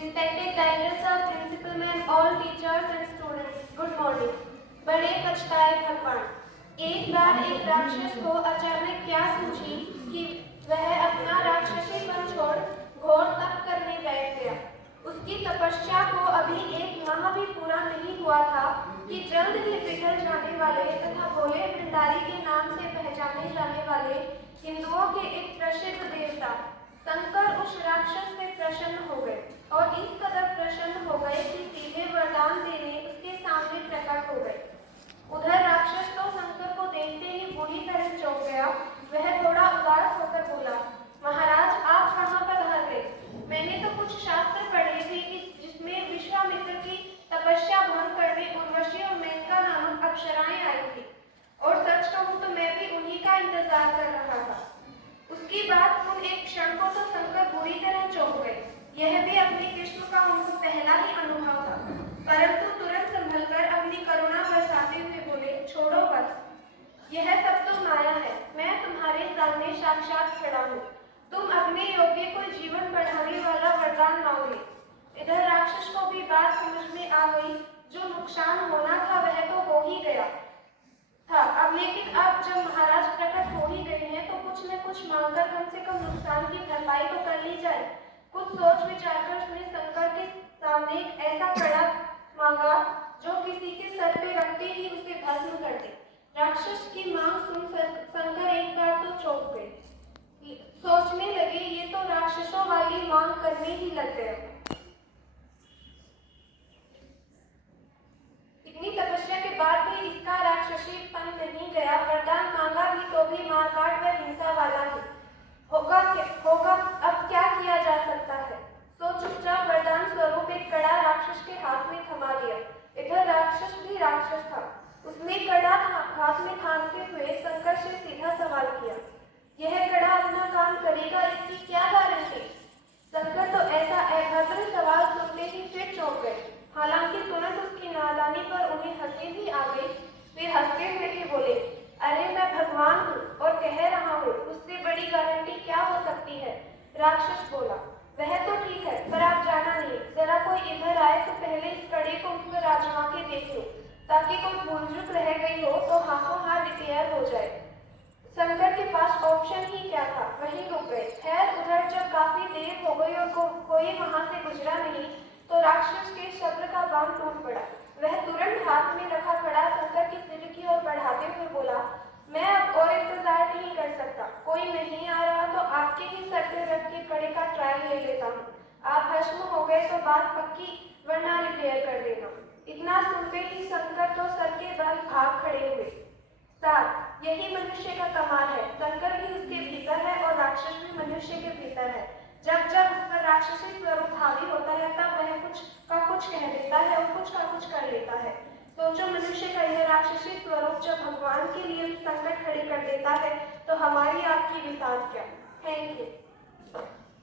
Respected director sir, principal ma'am, all teachers and students, good morning. बड़े पछताए भगवान। एक बार एक राक्षस को अचानक क्या सूझी कि वह अपना राक्षसीपन छोड़ घोर तप करने बैठ गया। उसकी तपस्या को अभी 1 माह भी पूरा नहीं हुआ था कि जल्द ही बिगड़ जाने वाले तथा भोले भंडारी के नाम से पहचाने जाने वाले हिंदुओं के एक प्रसिद्ध देवता शंकर उस राक्षस से प्रसन्न हो गए और इस कदर प्रसन्न हो गए कि सीधे वरदान देने उसके सामने प्रकट हो गए। उधर राक्षस तो शंकर को देखते ही बुरी तरह चौंक गया। वह थोड़ा उदास होकर बोला, महाराज आप कहाँ पधार गए? मैंने तो कुछ शास्त्र पढ़े थे कि जिसमें विश्वामित्र की तपस्या भंग करने उर्वशी और मेनका नामक अप्सराएं आई थी, और सच कहूँ तो मैं भी उन्हीं का इंतजार कर रहा था। उसकी बात सुन एक क्षण को तो शंकर बुरी तरह चौंक गए। यह भी अपने किस्म का उनको पहला ही अनुभव था, परंतु तुरंत संभलकर अपनी करुणा बरसाते हुए बोले, छोड़ो बस, यह सब तो माया है। मैं तुम्हारे सामने साक्षात खड़ा हूँ। तुम अपने योग्य कोई जीवन बढ़ाने वाला वरदान मांगे। इधर राक्षस को भी बात समझ में आ गई। जो नुकसान होना था वह तो हो ही गया था। लेकिन अब जब महाराज प्रकट हो ही गए हैं तो कुछ न कुछ मांगकर कम से कम नुकसान की भरपाई तो कर ली जाए। कुछ सोच विचार कर उसने शंकर के सामने एक ऐसा कड़ा मांगा जो किसी के सर पे रखते ही उसे भस्म कर दे। राक्षस की मांग सुन शंकर एक बार तो चौंक गए। सोचने लगे ये तो राक्षसों वाली मांग करने ही लग गए। इतनी तपस्या के बाद भी इसका राक्षसीपन नहीं गया। वरदान मांगा भी तो भी मारकाट व हिंसा वाला ही होगा। अब क्या किया जा सकता है? सो चुपचाप वरदान स्वरूप एक कड़ा राक्षस के हाथ में थमा दिया। इधर राक्षस भी राक्षस था। उसने कड़ा हाथ में थामते हुए शंकर से सीधा सवाल किया, यह कड़ा अपना काम करेगा, इसकी क्या गारंटी? शंकर तो ऐसा अभद्र सवाल सुनते ही फिर चौंक गए। हालांकि तुरंत उसकी नादानी पर उन्हें हंसी भी आ गई। वे हंसते हुए ही बोले, अरे मैं भगवान हूँ और कह रहा हूँ, उससे बड़ी गारंटी क्या हो सकती है? राक्षस बोला, वह तो ठीक है, पर आप जाना नहीं। जरा कोई इधर आए तो पहले इस कड़े को उस पर आजमा के देख लो, ताकि कोई भूल चूक रह गई हो तो हाथों हाथ रिपेयर हो जाए। शंकर के पास ऑप्शन ही क्या था, वहीं रुक गए। खैर उधर जब काफी देर हो गई और कोई वहां से गुजरा नहीं तो राक्षस के सब्र का बांध टूट पड़ा। वह तुरंत हाथ में रखा कड़ा शंकर के सिर की ओर बढ़ाते हुए बोला, मैं अब और इंतजार नहीं कर सकता। कोई नहीं आ रहा तो आपके ही सर पे रख के कड़े का ट्रायल ले लेता हूँ। आप भस्म हो गए तो बात पक्की, वरना रिपेयर कर देना। इतना सुनते ही शंकर तो सर के बल भाग खड़े हुए। साथ यही मनुष्य का कमाल है। शंकर भी उसके भीतर है और राक्षस भी मनुष्य के भीतर है। जब जब उस पर राक्षसी स्वरूप हावी होता है तब वह कुछ का कुछ कह देता है और कुछ का कुछ कर लेता है। सोचो, मनुष्य का यह राक्षसी स्वरूप जब भगवान के लिए संकट खड़े कर देता है तो हमारी आपकी विशाल क्या। Thank you.